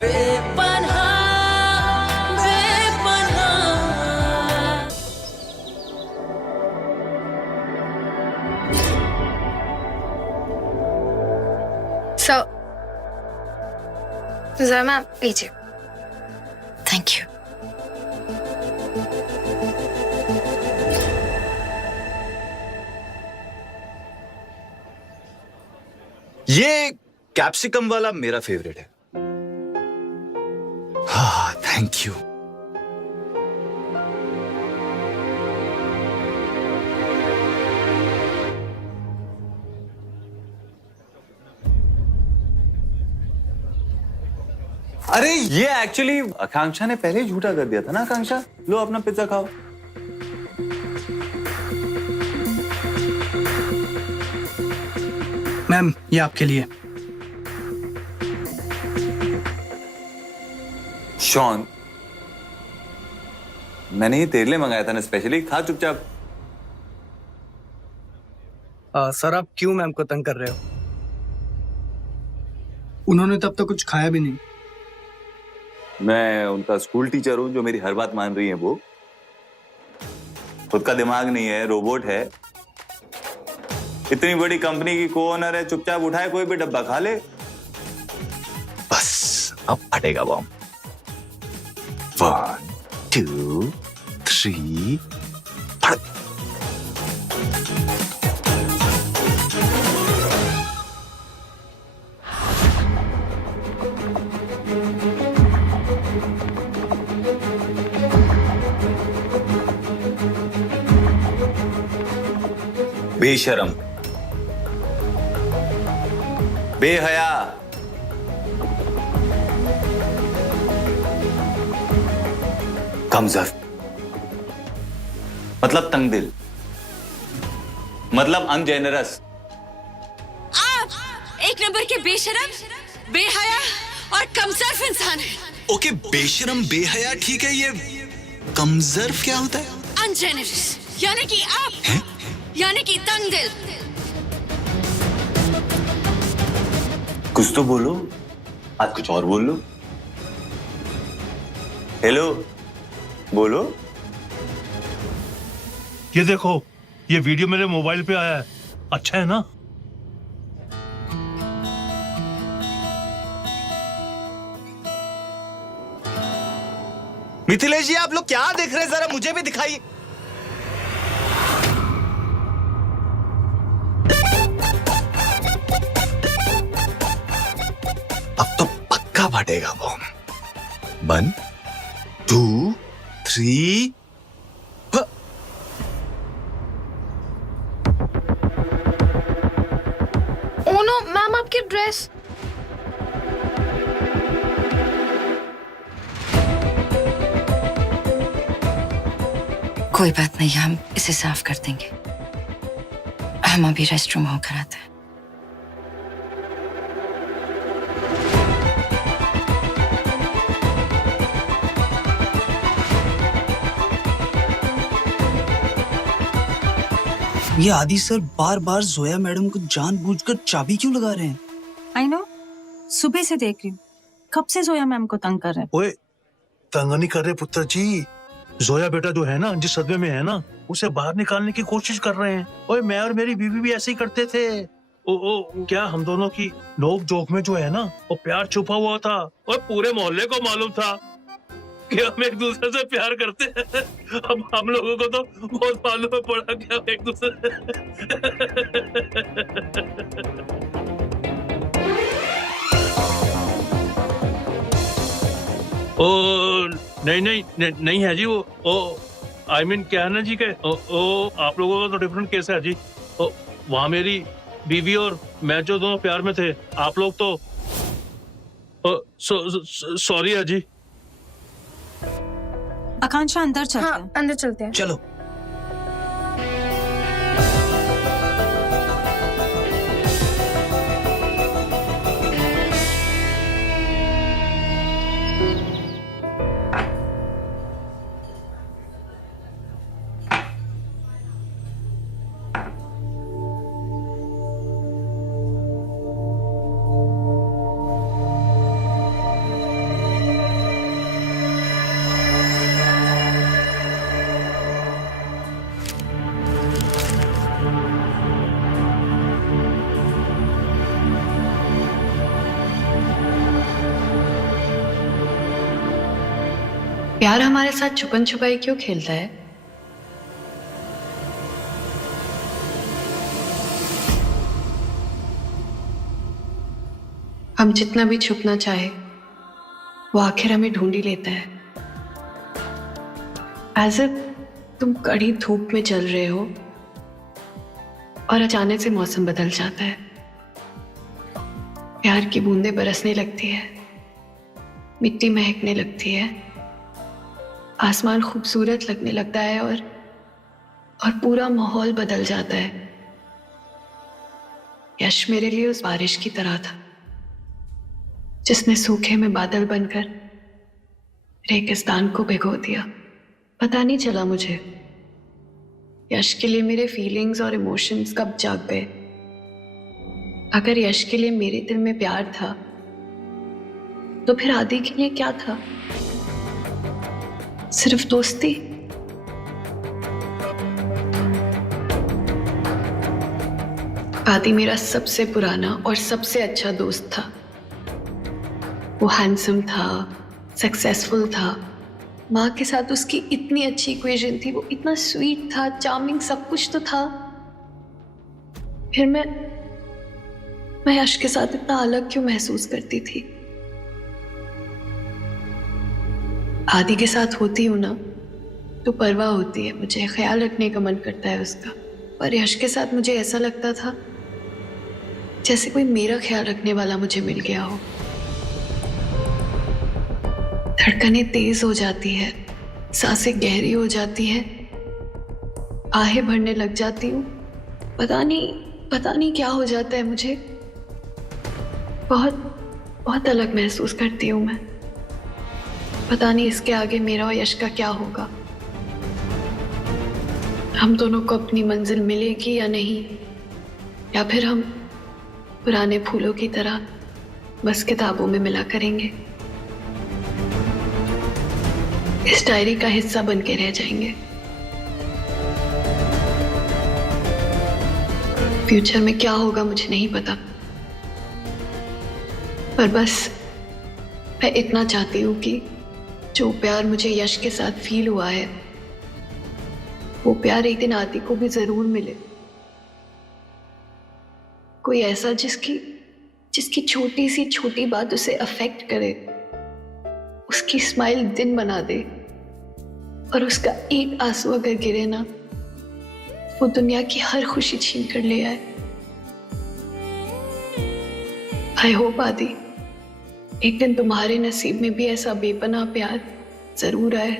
बेपनाह बेपनाह। So, जरा ma'am लीजिए। Thank you. ये कैप्सिकम वाला मेरा फेवरेट है। हाँ, थैंक यू। अरे ये एक्चुअली आकांक्षा ने पहले ही झूठा कर दिया था ना। आकांक्षा, लो अपना पिज्जा खाओ। मैम ये आपके लिए। शॉन, मैंने ये तेरे लिए मंगाया था ना स्पेशली। खा चुपचाप। सर आप क्यों मैम को तंग कर रहे हो? उन्होंने तब तक कुछ खाया भी नहीं। मैं उनका स्कूल टीचर हूं जो मेरी हर बात मान रही है। वो खुद का दिमाग नहीं है, रोबोट है। इतनी बड़ी कंपनी की को ओनर है, चुपचाप उठाए कोई भी डब्बा खा ले। बस अब फटेगा बॉम्ब। 1 2 3 फट। बेशरम, बेहया, कमजोर, मतलब तंगदिल, मतलब अनजेनरस। आप एक नंबर के बेशरम, बेहया और कमजोर इंसान हैं। ओके, बेशरम बेहया ठीक है। ये कमजर्फ क्या होता है? अनजेनरस यानी कि आप हैं? यानी कि तंगदिल। कुछ तो बोलो, आज कुछ और बोल लो। हेलो, बोलो। ये देखो, ये वीडियो मेरे मोबाइल पे आया है। अच्छा है ना? मिथिलेश जी, आप लोग क्या देख रहे हैं? जरा मुझे भी दिखाइए। अब तो पक्का फटेगा बॉम्ब। 1 2 3। ओ नो मैम, आपकी ड्रेस। कोई बात नहीं, हम इसे साफ कर देंगे। हम अभी रेस्ट रूम होकर आते हैं। ये आदि सर बार बार जोया मैडम को जानबूझकर चाबी क्यों लगा रहे हैं? आई नो, सुबह से देख रही हूँ। कब से जोया मैम को तंग कर रहे हैं? ओए, तंग नहीं कर रहे पुत्र जी। जोया बेटा जो है ना, जिस सदमे में है ना, उसे बाहर निकालने की कोशिश कर रहे हैं। ओए, मैं और मेरी बीवी भी ऐसे ही करते थे। क्या हम दोनों की नोक जोक में जो है ना, वो प्यार छुपा हुआ था और पूरे मोहल्ले को मालूम था कि हम एक दूसरे से प्यार करते हैं। अब हम लोगों को तो बहुत मालूम पड़ा कि हम एक दूसरे नहीं है जी। वो आई मीन क्या है ना जी के आप लोगों का तो डिफरेंट केस है जी। वहाँ मेरी बीवी और मैं जो दोनों प्यार में थे, आप लोग तो सॉरी है जी। आकांक्षा अंदर चलते हैं। हाँ, अंदर चलते हैं। चलो। प्यार हमारे साथ छुपन छुपाई क्यों खेलता है? हम जितना भी छुपना चाहे वो आखिर हमें ढूंढ ही लेता है। एज इफ तुम कड़ी धूप में चल रहे हो और अचानक से मौसम बदल जाता है, प्यार की बूंदें बरसने लगती है, मिट्टी महकने लगती है, आसमान खूबसूरत लगने लगता है और पूरा माहौल बदल जाता है। यश मेरे लिए उस बारिश की तरह था जिसने सूखे में बादल बनकर रेगिस्तान को भिगो दिया। पता नहीं चला मुझे यश के लिए मेरे फीलिंग्स और इमोशंस कब जाग गए। अगर यश के लिए मेरे दिल में प्यार था तो फिर आदि के लिए क्या था? सिर्फ दोस्ती? आदि मेरा सबसे पुराना और सबसे अच्छा दोस्त था। वो हैंडसम था, सक्सेसफुल था, माँ के साथ उसकी इतनी अच्छी इक्वेशन थी, वो इतना स्वीट था, चार्मिंग, सब कुछ तो था। फिर मैं यश के साथ इतना अलग क्यों महसूस करती थी? आदि के साथ होती हूं ना तो परवाह होती है, मुझे ख्याल रखने का मन करता है उसका। पर यश के साथ मुझे ऐसा लगता था जैसे कोई मेरा ख्याल रखने वाला मुझे मिल गया हो। धड़कनें तेज हो जाती है, सांसें गहरी हो जाती है, आहें भरने लग जाती हूँ। पता नहीं क्या हो जाता है मुझे। बहुत अलग महसूस करती हूँ मैं। पता नहीं इसके आगे मेरा और यश का क्या होगा। हम दोनों को अपनी मंजिल मिलेगी या नहीं, या फिर हम पुराने फूलों की तरह बस किताबों में मिला करेंगे, इस डायरी का हिस्सा बन के रह जाएंगे। फ्यूचर में क्या होगा मुझे नहीं पता, पर बस मैं इतना चाहती हूँ कि जो प्यार मुझे यश के साथ फील हुआ है वो प्यार एक दिन आदि को भी जरूर मिले। कोई ऐसा जिसकी छोटी सी छोटी बात उसे अफेक्ट करे, उसकी स्माइल दिन बना दे, और उसका एक आंसू अगर गिरे ना वो दुनिया की हर खुशी छीन कर ले आए। आई होप आदि एक दिन तुम्हारे नसीब में भी ऐसा बेपनाह प्यार जरूर आए।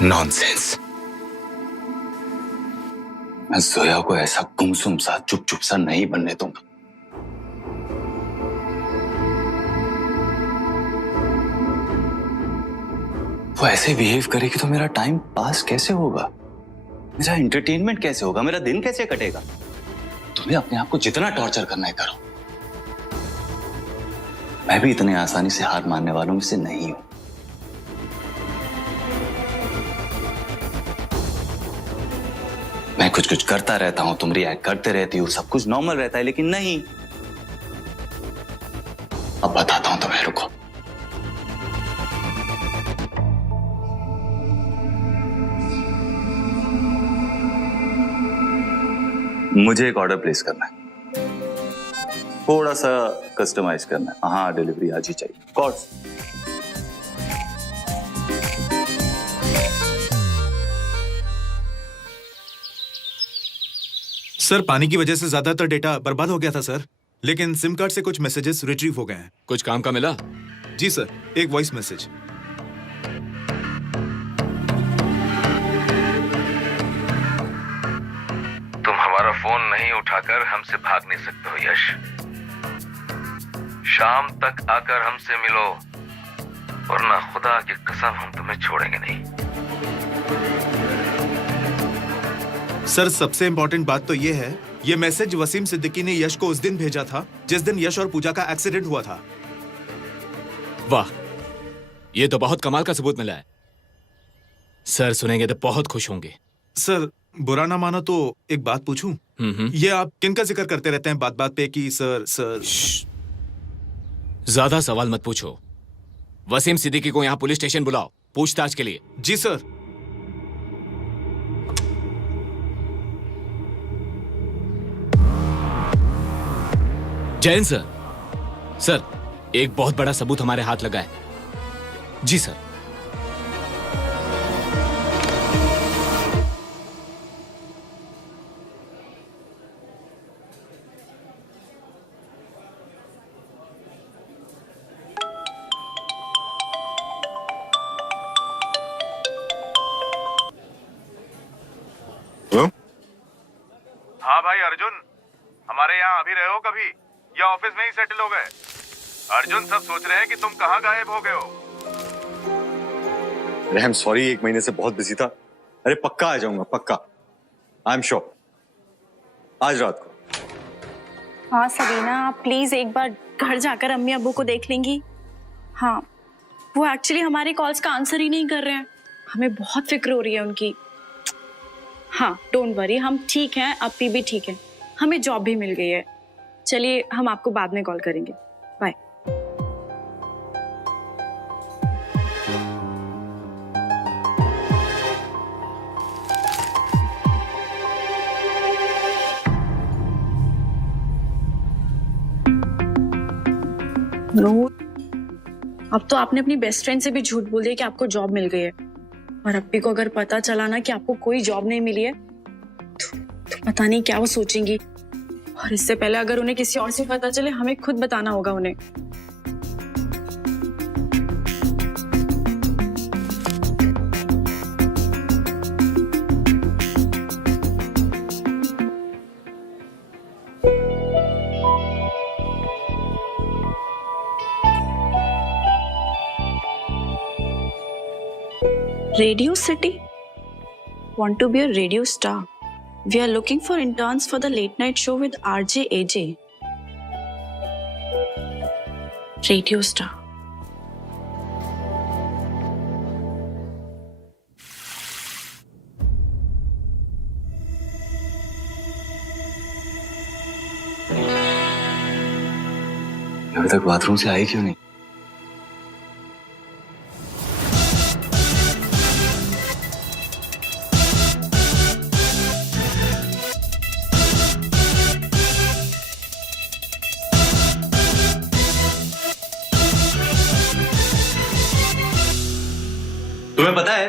नॉनसेंस। मैं जोया को ऐसा गुमसुम सा, चुप चुप सा नहीं बनने दूंगा। वो ऐसे बिहेव करेगी तो मेरा टाइम पास कैसे होगा, मेरा एंटरटेनमेंट कैसे होगा, मेरा दिन कैसे कटेगा? तुम्हें अपने आप को जितना टॉर्चर करना है करो, मैं भी इतने आसानी से हार मानने वालों में से नहीं हूं। मैं कुछ करता रहता हूं, तुम रिएक्ट करते रहती हो, सब कुछ नॉर्मल रहता है, लेकिन नहीं। अब बताता हूं तुम्हें, रुको। मुझे एक ऑर्डर प्लेस करना है, थोड़ा सा कस्टमाइज करना है। हाँ, डिलीवरी आज ही चाहिए। कोर्स सर, पानी की वजह से ज्यादातर डेटा बर्बाद हो गया था सर, लेकिन सिम कार्ड से कुछ मैसेजेस रिट्रीव हो गए हैं। कुछ काम का मिला? जी सर, एक वॉइस मैसेज। तुम हमारा फोन नहीं उठाकर हमसे भाग नहीं सकते हो यश। शाम तक आकर हमसे मिलो, वरना खुदा की कसम हम तुम्हें छोड़ेंगे नहीं। सर सबसे इंपॉर्टेंट बात तो ये है, ये मैसेज वसीम सिद्दीकी ने यश को उस दिन भेजा था जिस दिन यश और पूजा का एक्सीडेंट हुआ था। वाह, ये तो बहुत कमाल का सबूत मिला है। सर सुनेंगे तो बहुत खुश होंगे। सर बुरा ना मानो तो एक बात पूछूं? ये आप किनका जिक्र करते रहते हैं बात बात पे कि सर सर? ज्यादा सवाल मत पूछो। वसीम सिद्दीकी को यहाँ पुलिस स्टेशन बुलाओ पूछताछ के लिए। जी सर। जैन सर, सर एक बहुत बड़ा सबूत हमारे हाथ लगा है। जी सर। हाँ भाई अर्जुन, हमारे यहाँ अभी रहे हो कभी या ऑफिस में ही सेटल हो गए? अर्जुन सब सोच रहे हैं कि तुम कहाँ गायब हो गए हो। अरे आई एम सॉरी, एक महीने से बहुत बिजी था। अरे पक्का आ जाऊंगा, पक्का। आई एम श्योर, आज रात को। हाँ सबीना, आप प्लीज एक बार घर जाकर अम्मी अब्बू को देख लेंगी। हाँ, वो एक्चुअली हमारे कॉल्स का आंसर ही नहीं कर रहे हैं। हमें बहुत फिक्र हो रही है उनकी। हाँ डोंट वरी, हम ठीक हैं, अप्पी भी ठीक है, हमें जॉब भी मिल गई है। चलिए हम आपको बाद में कॉल करेंगे, बाय। नो, अब तो आपने अपनी बेस्ट फ्रेंड से भी झूठ बोल दिया कि आपको जॉब मिल गई है। और अप्पी को अगर पता चला ना कि आपको कोई जॉब नहीं मिली है तो पता नहीं क्या वो सोचेंगी। और इससे पहले अगर उन्हें किसी और से पता चले, हमें खुद बताना होगा उन्हें। Radio City? Want to be a radio star? We are looking for interns for the late night show with RJ AJ. Radio star. अभी तक बाथरूम से आई क्यों नहीं? तुम्हें पता है,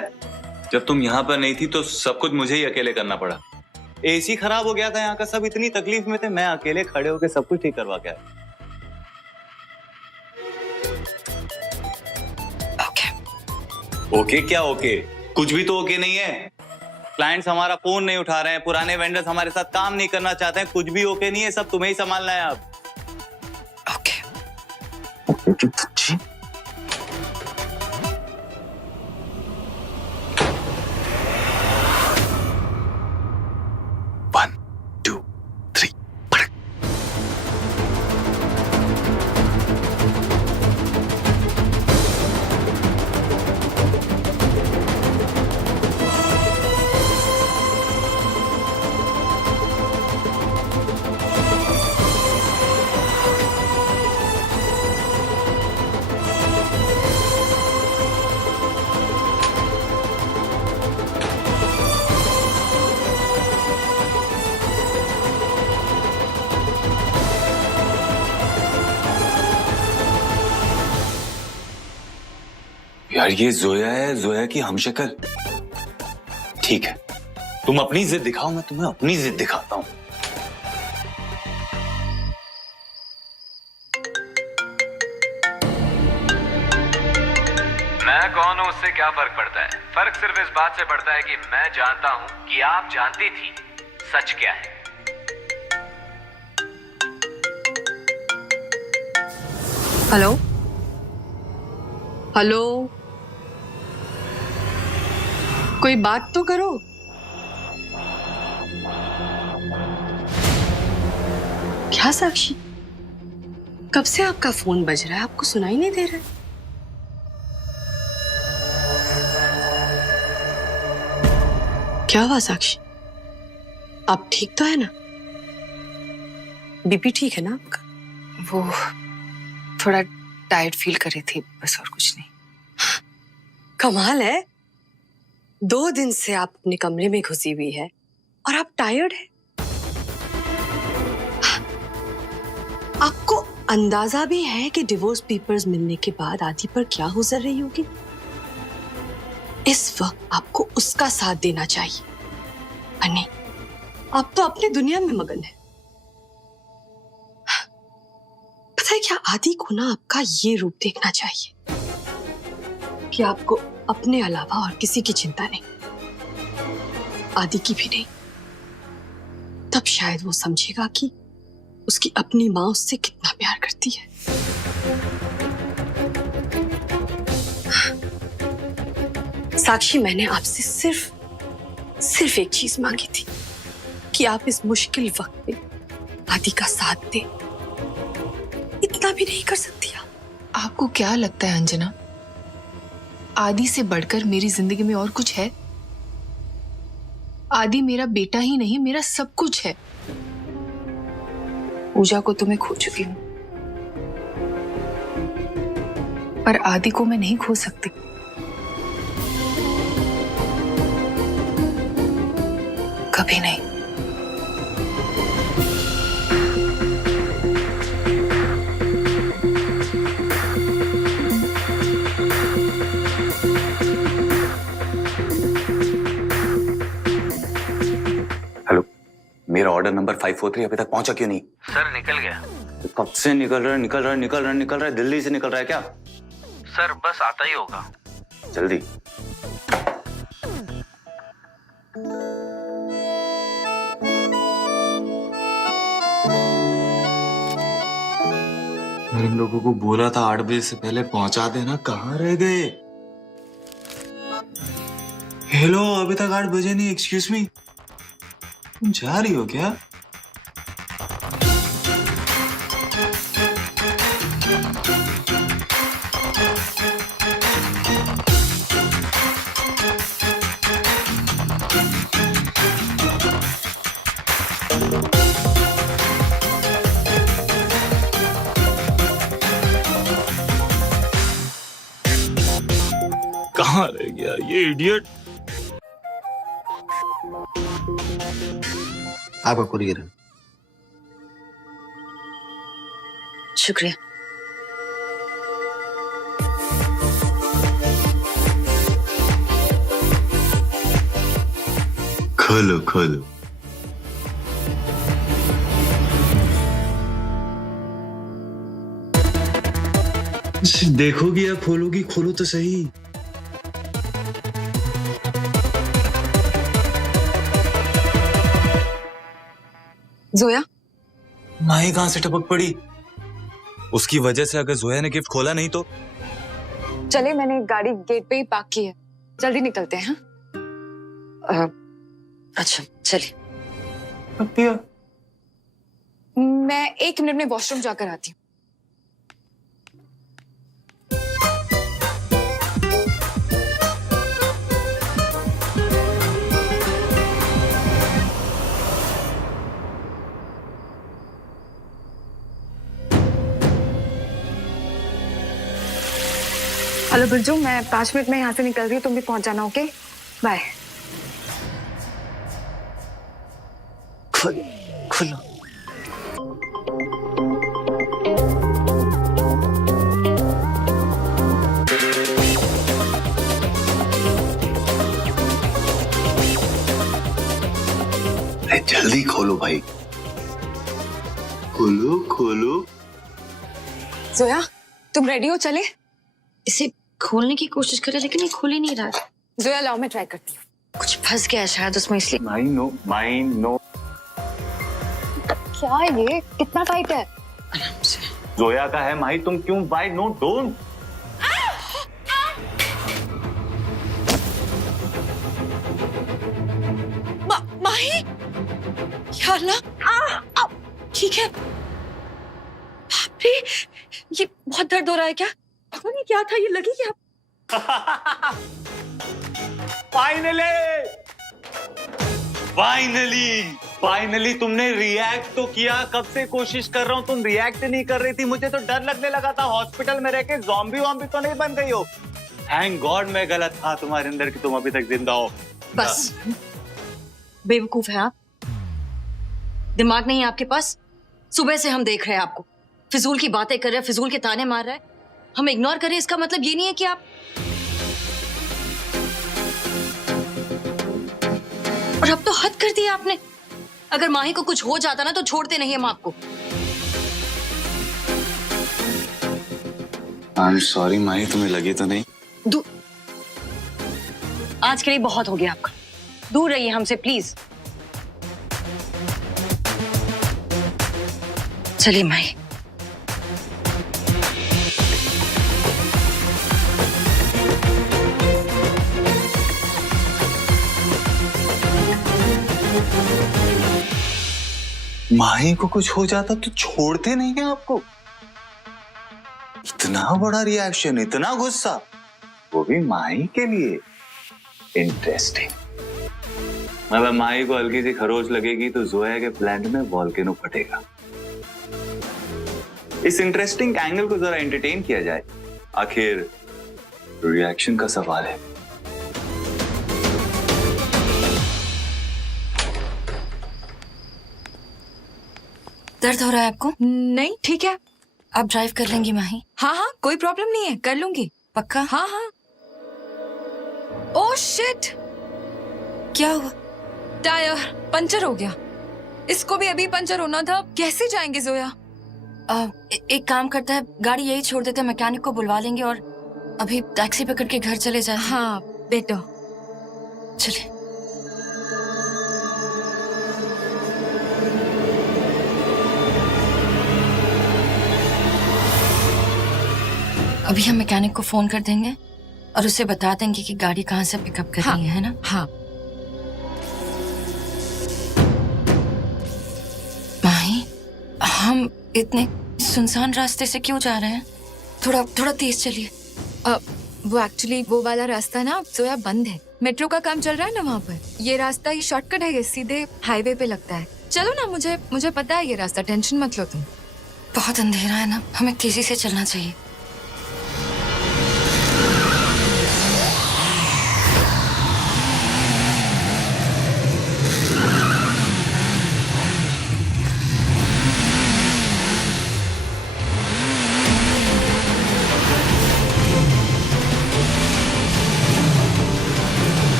जब तुम यहाँ पर नहीं थी तो सब कुछ मुझे ही अकेले करना पड़ा। एसी खराब हो गया था यहाँ का, सब इतनी तकलीफ में थे, मैं अकेले खड़े होकर सब कुछ ठीक करवा के आया। ओके क्या ओके? कुछ भी तो ओके नहीं है। क्लाइंट्स हमारा फोन नहीं उठा रहे हैं, पुराने वेंडर्स हमारे साथ काम नहीं करना चाहते हैं, कुछ भी ओके नहीं है, सब तुम्हें ही संभालना है अब। ओके। यार ये जोया है, जोया की हमशक्ल। ठीक है, तुम अपनी जिद दिखाओ, मैं तुम्हें अपनी जिद दिखाता हूं। मैं कौन हूं उससे क्या फर्क पड़ता है? फर्क सिर्फ इस बात से पड़ता है कि मैं जानता हूं कि आप जानती थी सच क्या है। हेलो हेलो, कोई बात तो करो। क्या साक्षी, कब से आपका फोन बज रहा है, आपको सुनाई नहीं दे रहा है? क्या हुआ साक्षी, आप ठीक तो है ना? बीपी ठीक है ना आपका? वो थोड़ा टायर्ड फील कर रही थी, बस और कुछ नहीं। कमाल है, 2 दिन से आप अपने कमरे में घुसी हुई है और आप टायर्ड है। आपको अंदाजा भी है कि डिवोर्स पेपर्स मिलने के बाद आदि पर क्या गुजर रही होगी? इस वक्त आपको उसका साथ देना चाहिए, पर नहीं, आप तो अपनी दुनिया में मगन है। पता है क्या, आदि को ना आपका ये रूप देखना चाहिए कि आपको अपने अलावा और किसी की चिंता नहीं, आदि की भी नहीं। तब शायद वो समझेगा कि उसकी अपनी माँ उससे कितना प्यार करती है। साक्षी, मैंने आपसे सिर्फ एक चीज मांगी थी कि आप इस मुश्किल वक्त में आदि का साथ दें। इतना भी नहीं कर सकती आप? आपको क्या लगता है अंजना, आदि से बढ़कर मेरी जिंदगी में और कुछ है? आदि मेरा बेटा ही नहीं, मेरा सब कुछ है। पूजा को तो मैं खो चुकी हूं, पर आदि को मैं नहीं खो सकती। कभी नहीं। हेलो, मेरा ऑर्डर नंबर 543 अभी तक पहुंचा क्यों नहीं? सर निकल गया। कब से निकल रहा है, दिल्ली से निकल रहा है क्या? सर बस आता ही होगा। जल्दी। इन लोगों को बोला था 8 बजे से पहले पहुंचा देना, कहाँ रह गए? हेलो, अभी तक 8 बजे नहीं। एक्सक्यूज मी, तुम जा रही हो क्या? कहाँ रह गया ये इडियट? आपका कुरियर है। शुक्रिया। खोलो खोलो। देखोगी या खोलोगी? खोलो तो सही। जोया, माही कहां से टपक पड़ी? उसकी वजह से अगर जोया ने गिफ्ट खोला नहीं तो? चले, मैंने गाड़ी गेट पे ही पार्क की है, जल्दी निकलते हैं। अच्छा चलिए। मैं 1 मिनट में वॉशरूम जाकर आती हूँ। हेलो बिरजू, मैं 5 मिनट में यहाँ से निकल रही हूँ, तुम भी पहुंच जाना। Okay, bye. खोलो। अरे जल्दी खोलो भाई, खोलो खोलो। जोया, तुम रेडी हो? चले? इसे खोलने की कोशिश करे लेकिन ये खुल ही नहीं रहा। जोया लाओ, मैं ट्राई करती हूँ। कुछ फंस गया है शायद उसमें, इसलिए। माइन नो। क्या ये कितना टाइट है? आराम से। जोया का है माही, तुम क्यों वाई नो डोंट? माही, या अल्लाह, ठीक है? बाप रे, ये बहुत दर्द हो रहा है क्या? पता नहीं क्या था, ये लगी क्या? फाइनली तुमने रिएक्ट तो किया। कब से कोशिश कर रहा हूँ, तुम रिएक्ट नहीं कर रही थी। मुझे तो डर लगने लगा था हॉस्पिटल में रह के ज़ॉम्बी वॉम्बी तो नहीं बन गई हो। थैंक गॉड मैं गलत था तुम्हारे अंदर कि तुम अभी तक जिंदा हो। बस, बेवकूफ है आप। दिमाग नहीं है आपके पास। सुबह से हम देख रहे हैं आपको, फिजूल की बातें कर रहे हैं, फिजूल के ताने मार रहे हैं। हम इग्नोर करें इसका मतलब ये नहीं है कि आप, और अब तो हद कर दी आपने। अगर माही को कुछ हो जाता ना तो छोड़ते नहीं हम आपको। आई एम सॉरी माही, तुम्हें लगी तो नहीं? आज के लिए बहुत हो गया आपका, दूर रहिए हमसे प्लीज। चलिए माही। माही को कुछ हो जाता तो छोड़ते नहीं है आपको। इतना बड़ा रिएक्शन, इतना गुस्सा, वो भी माही के लिए। इंटरेस्टिंग। मतलब माही को हल्की सी खरोच लगेगी तो जोया के प्लांट में वॉल्केनो फटेगा। इस इंटरेस्टिंग एंगल को जरा एंटरटेन किया जाए। आखिर रिएक्शन का सवाल है। दर्द हो रहा है आपको? नहीं, ठीक है। आप ड्राइव कर लेंगी माही? हाँ हाँ, कोई प्रॉब्लम नहीं है, कर लूंगी। पक्का? हाँ हाँ। ओह शिट, क्या हुआ? टायर पंचर हो गया। इसको भी अभी पंचर होना था। कैसे जाएंगे जोया? एक काम करता है, गाड़ी यही छोड़ देते हैं, मैकेनिक को बुलवा लेंगे और अभी टैक्सी पकड़ के घर चले जाए। हाँ बेटर। चलिए। अभी हम मैकेनिक को फोन कर देंगे और उसे बता देंगे कि गाड़ी कहाँ से पिकअप करनी है ना? हाँ। माही, हम इतने सुनसान रास्ते से क्यों जा रहे हैं? थोड़ा तेज चलिए। वो एक्चुअली वो वाला रास्ता ना जोया बंद है। मेट्रो का काम चल रहा है ना वहाँ पर। ये रास्ता, ये शॉर्टकट है, ये सीधे हाईवे पे लगता है। चलो ना, मुझे पता है ये रास्ता, टेंशन मत लो तुम। बहुत अंधेरा है ना, हमें तेजी से चलना चाहिए।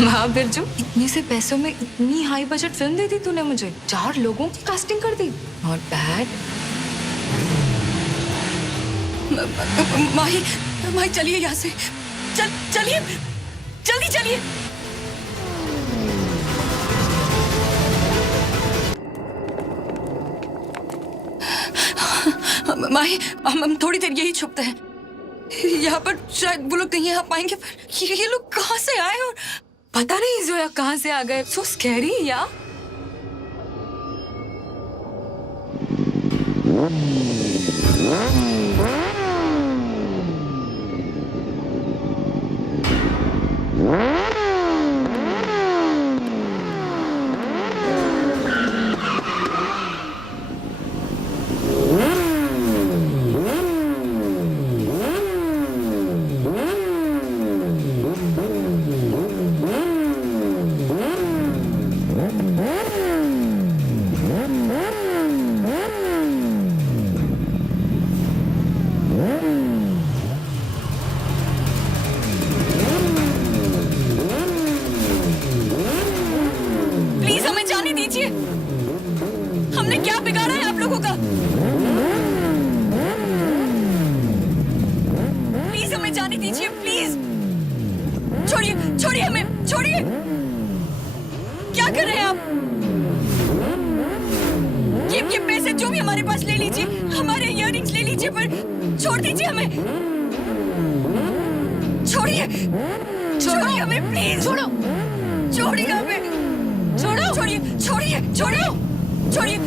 हाँ बिरजू, इतने से पैसों में इतनी हाई बजट फिल्म दे दी तूने मुझे। 4 लोगों की कास्टिंग कर दी। Not bad. माही चलिए यहाँ से। चलिए जल्दी चलिए। माही, हम थोड़ी देर यही छुपते हैं। यहाँ पर शायद वो लोग नहीं आ पाएंगे, पर ये लोग कहाँ से आए और पता नहीं जोया कहाँ से आ गए। सो स्कैरी यार। हमने क्या बिगाड़ा है आप लोगों का? प्लीज हमें जाने दीजिए, प्लीज। छोड़िए, छोड़िए हमें, छोड़िए। क्या कर रहे हैं आप? ये पैसे जो भी हमारे पास ले लीजिए, हमारे इयररिंग्स ले लीजिए, पर छोड़ दीजिए हमें। छोड़िए, छोड़िए हमें प्लीज। छोड़ो, छोड़िए हमें। छोड़ो, छोड़िए, छोड़िए, छोड़ो, छोड़िए।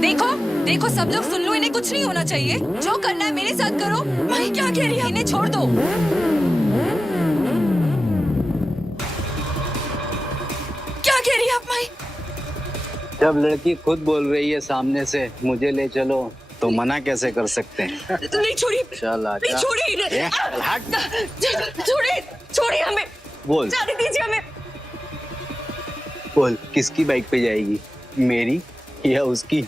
देखो देखो, सब लोग सुन लो, इन्हें कुछ नहीं होना चाहिए। जो करना है मेरे साथ करो। माही क्या कह रही है? इन्हें छोड़ दो। क्या कह रही है आप माही? जब लड़की खुद बोल रही है सामने से मुझे ले चलो, तो मना कैसे कर सकते हैं? नहीं छोड़िए, चल आजा। नहीं छोड़िए, हट। छोड़िए, छोड़िए हमें। बोल, जाने दीजिए हमें। बोल किसकी बाइक पे जाएगी, मेरी या उसकी?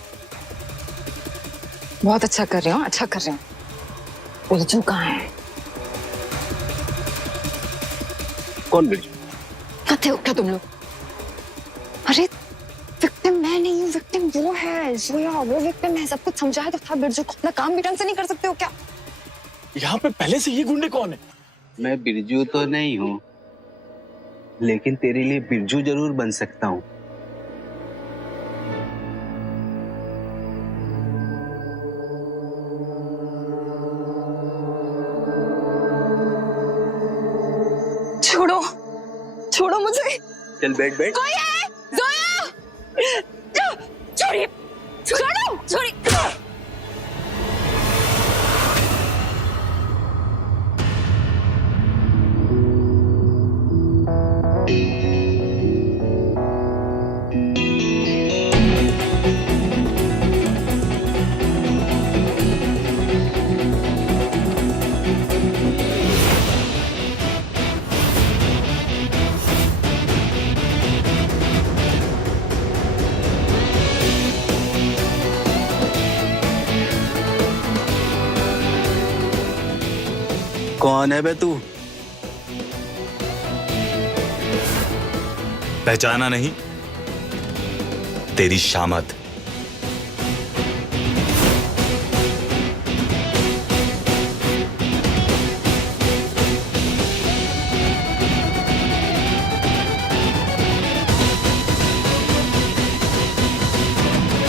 बहुत अच्छा कर रहे हो, अच्छा कर रहे हो। बिरजू कहाँ है? कौन बिरजू? कथे हो क्या तुम लोग? अरे विक्टिम मैं नहीं हूँ, विक्टिम वो है जोया, वो विक्टिम है। सब कुछ समझाया तो था बिरजू को। अपना काम भी ढंग से नहीं कर सकते हो क्या? यहाँ पे पहले से ये गुंडे कौन है? मैं बिरजू तो नहीं हूँ, लेकिन तेरे लिए बिरजू जरूर बन सकता हूँ। छोड़ो, छोड़ो मुझे। चल बैठ बैठ। छोड़िए, छोड़ो, छोड़िए। कौन है बे तू? पहचाना नहीं? तेरी शामत